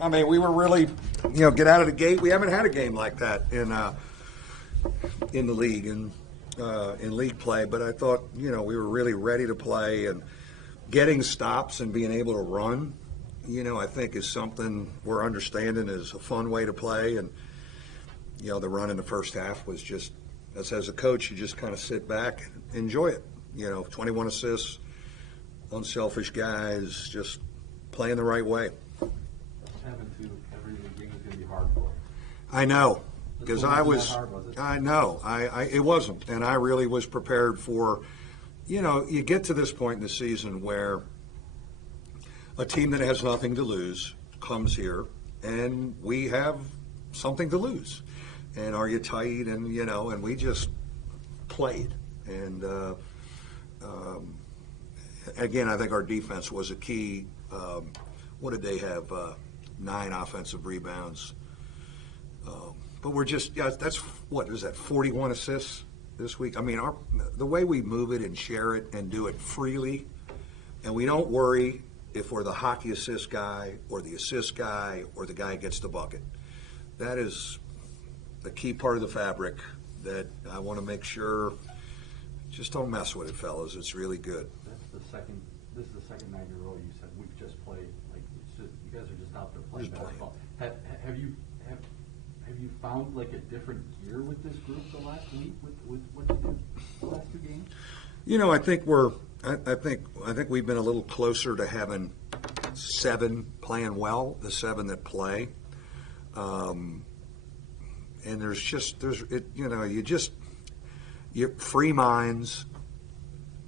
I mean, we were really, get out of the gate. We haven't had a game like that in the league and in league play. But I thought, we were really ready to play, and getting stops and being able to run, I think is something we're understanding is a fun way to play. And the run in the first half was just, as a coach, you just kind of sit back and enjoy it. 21 assists, unselfish guys, just playing the right way. 7-2 every game is going to be hard for you. I know, because I know, it wasn't, and I really was prepared for, you get to this point in the season where a team that has nothing to lose comes here, and we have something to lose. And are you tight? And, and we just played. And, again, I think our defense was a key. What did they have? 9 offensive rebounds. But we're just, that's, what is that, 41 assists this week? I mean, the way we move it and share it and do it freely, and we don't worry if we're the hockey assist guy or the assist guy or the guy who gets the bucket. That is the key part of the fabric that I want to make sure, just don't mess with it, fellas. It's really good. This is the second night in a row you said we've just played. Like, you guys are just out there playing basketball. Have you found like a different gear with this group the last week with what you did the last 2 games? I think we've been a little closer to having 7 playing well, the 7 that play. And you free minds,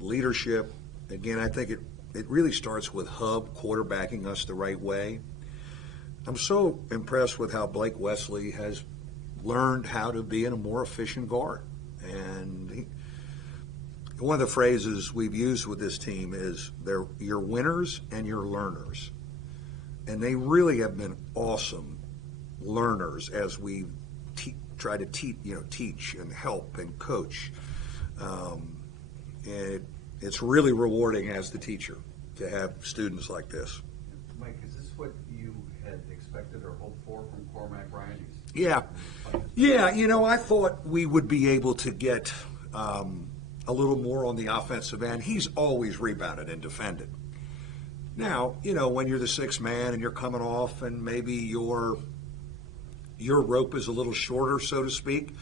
leadership. Again, I think it really starts with Hub quarterbacking us the right way. I'm so impressed with how Blake Wesley has learned how to be in a more efficient guard. And one of the phrases we've used with this team is you're winners and you're learners. And they really have been awesome learners as we try to teach and help and coach. And it's really rewarding as the teacher to have students like this. Mike, is this what you had expected or hoped for from Cormac Ryan? Yeah, I thought we would be able to get a little more on the offensive end. He's always rebounded and defended. Now, when you're the 6th man and you're coming off and maybe your rope is a little shorter, so to speak,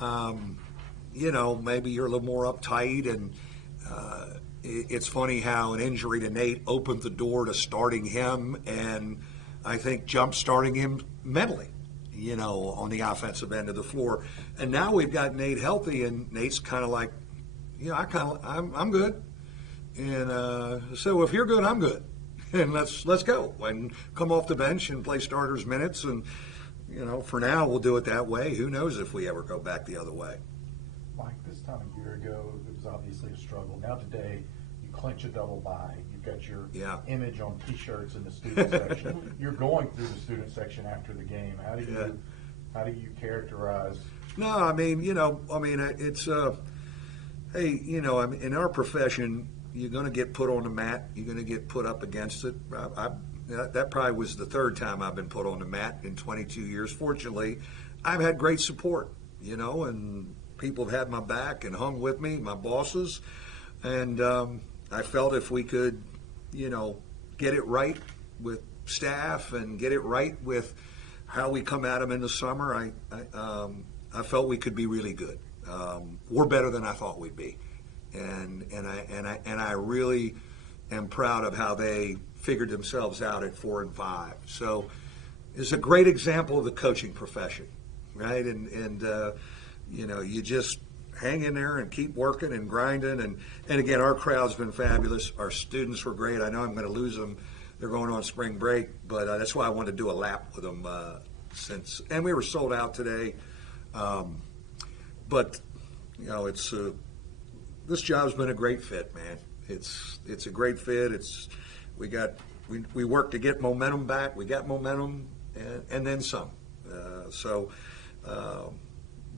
maybe you're a little more uptight. And it's funny how an injury to Nate opened the door to starting him, and I think jump-starting him mentally, on the offensive end of the floor. And now we've got Nate healthy, and Nate's kind of like, I'm good. And so if you're good, I'm good. And let's go and come off the bench and play starters minutes. And, for now, we'll do it that way. Who knows if we ever go back the other way. Mike, this time a year ago, it was obviously a struggle. Now today, you clinch a double bye. You've got your image on T-shirts in the student section. You're going through the student section after the game. How do you characterize? No, it's hey, in our profession, you're going to get put on the mat. You're going to get put up against it. That probably was the 3rd time I've been put on the mat in 22 years. Fortunately, I've had great support, and people have had my back and hung with me, my bosses. And I felt if we could, get it right with staff and get it right with how we come at them in the summer, I felt we could be really good. We're better than I thought we'd be. And I really am proud of how they figured themselves out at 4 and 5. So it's a great example of the coaching profession, right? And you just hang in there and keep working and grinding. And again, our crowd's been fabulous. Our students were great. I know I'm going to lose them. They're going on spring break, but that's why I wanted to do a lap with them and we were sold out today. But it's this job's been a great fit, man. It's a great fit. We worked to get momentum back. We got momentum and then some.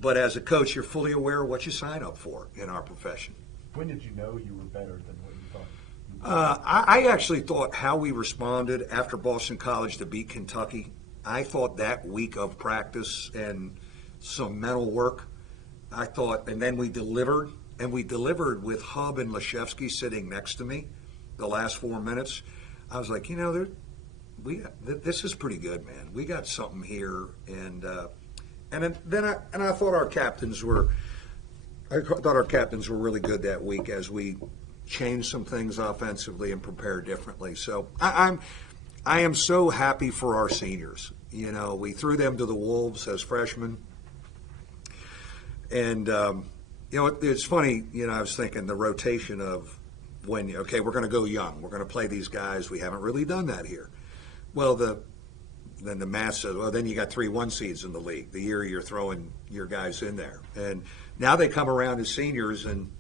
But as a coach, you're fully aware of what you sign up for in our profession. When did you know you were better than what you thought you I actually thought how we responded after Boston College to beat Kentucky. I thought that week of practice and some mental work, I thought, and then we delivered, with Hub and Leshevsky sitting next to me the last 4 minutes. I was like, this is pretty good, man. We got something here, and I thought our captains were. I thought our captains were really good that week as we changed some things offensively and prepared differently. So I am so happy for our seniors. We threw them to the wolves as freshmen, and it's funny. I was thinking the rotation of when we're going to go young, we're going to play these guys. We haven't really done that here. Well, then the math says, well, then you got 3 1 seeds in the league the year you're throwing your guys in there, and now they come around as seniors and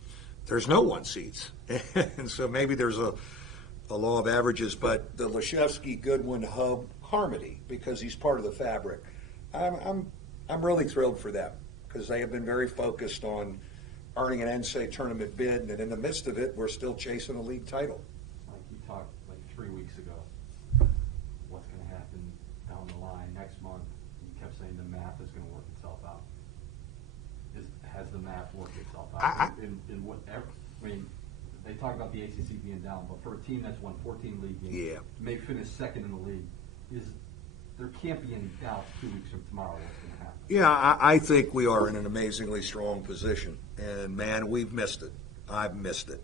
there's no 1 seeds, and so maybe there's a law of averages. But the Leshevsky, Goodwin, Hub, Carmody, because he's part of the fabric, I'm really thrilled for them because they have been very focused on earning an NCAA tournament bid, and in the midst of it, we're still chasing a league title. Like you talked 3 weeks ago, what's going to happen down the line next month? You kept saying the math is going to work itself out. Has the math worked itself out in whatever? I mean, they talk about the ACC being down, but for a team that's won 14 league games, may finish second in the league, there can't be any doubt 2 weeks from tomorrow what's going to happen. Yeah, I think we are in an amazingly strong position, and man, we've missed it. I've missed it,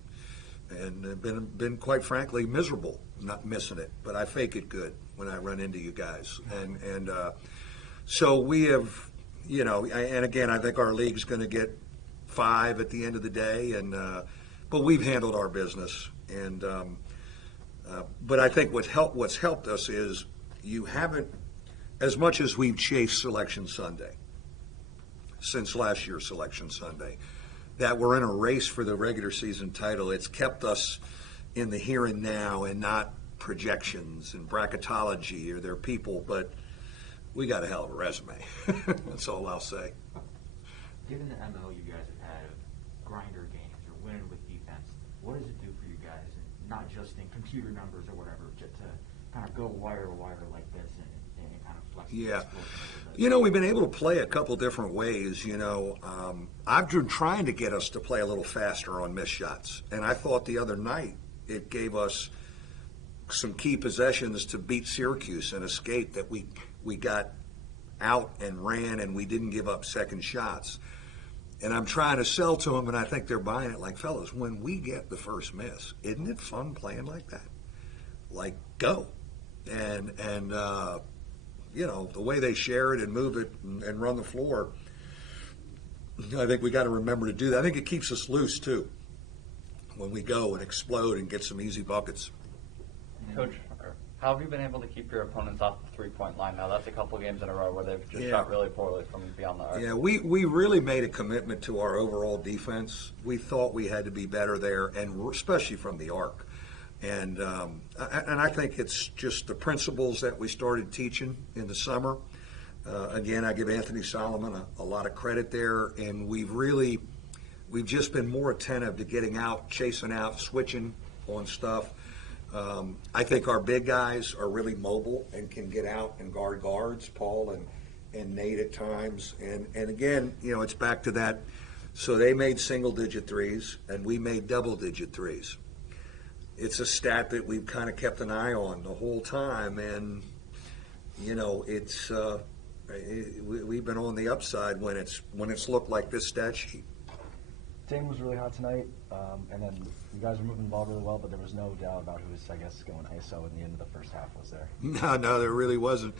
and been quite frankly miserable not missing it. But I fake it good when I run into you guys, and so we have, and again, I think our league's going to get 5 at the end of the day, and but we've handled our business, and but I think what's helped us is you haven't. As much as we've chased Selection Sunday, since last year's Selection Sunday, that we're in a race for the regular season title, it's kept us in the here and now and not projections and bracketology or their people, but we got a hell of a resume. That's all I'll say. Given the MO you guys have had of grinder games or winning with defense, what does it do for you guys, and not just in computer numbers or whatever, just to kind of go wire to wire like this and kind of flex? Yeah. We've been able to play a couple different ways. I've been trying to get us to play a little faster on missed shots. And I thought the other night it gave us some key possessions to beat Syracuse and escape that we got out and ran and we didn't give up second shots. And I'm trying to sell to them, and I think they're buying it like, fellas, when we get the first miss, isn't it fun playing like that? Like, go. And the way they share it and move it and run the floor, I think we got to remember to do that. I think it keeps us loose, too, when we go and explode and get some easy buckets. Coach, how have you been able to keep your opponents off the three-point line now? That's a couple games in a row where they've just shot really poorly from beyond the arc. Yeah, we really made a commitment to our overall defense. We thought we had to be better there, and especially from the arc. And I think it's just the principles that we started teaching in the summer. Again, I give Anthony Solomon a lot of credit there, and we've just been more attentive to getting out, chasing out, switching on stuff. I think our big guys are really mobile and can get out and guard guards, Paul and Nate at times. And again, it's back to that. So they made single-digit threes, and we made double-digit threes. It's a stat that we've kind of kept an eye on the whole time, and it's we've been on the upside when it's looked like this stat sheet. Dame was really hot tonight, and then you guys were moving the ball really well, but there was no doubt about who was, going ISO in the end of the first half, was there? No, there really wasn't.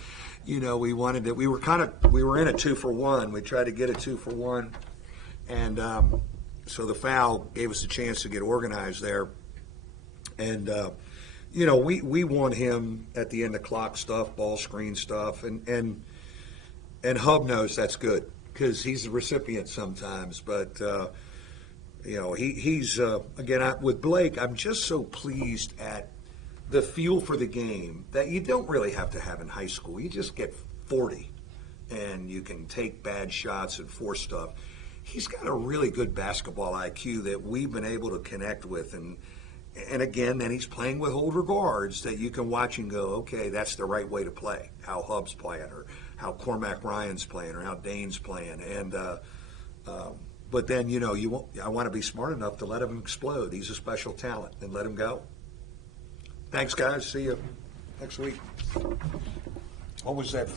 We wanted it. We were in a 2-for-1. We tried to get a 2-for-1, and so the foul gave us a chance to get organized there. And we want him at the end of clock stuff, ball screen stuff, and Hub knows that's good because he's the recipient sometimes, but. He's again with Blake. I'm just so pleased at the feel for the game that you don't really have to have in high school. You just get 40, and you can take bad shots and force stuff. He's got a really good basketball IQ that we've been able to connect with, and And again, then he's playing with older guards that you can watch and go, okay, that's the right way to play. How Hub's playing, or how Cormac Ryan's playing, or how Dane's playing. And but then I want to be smart enough to let him explode. He's a special talent, and let him go. Thanks, guys. See you next week. What was that?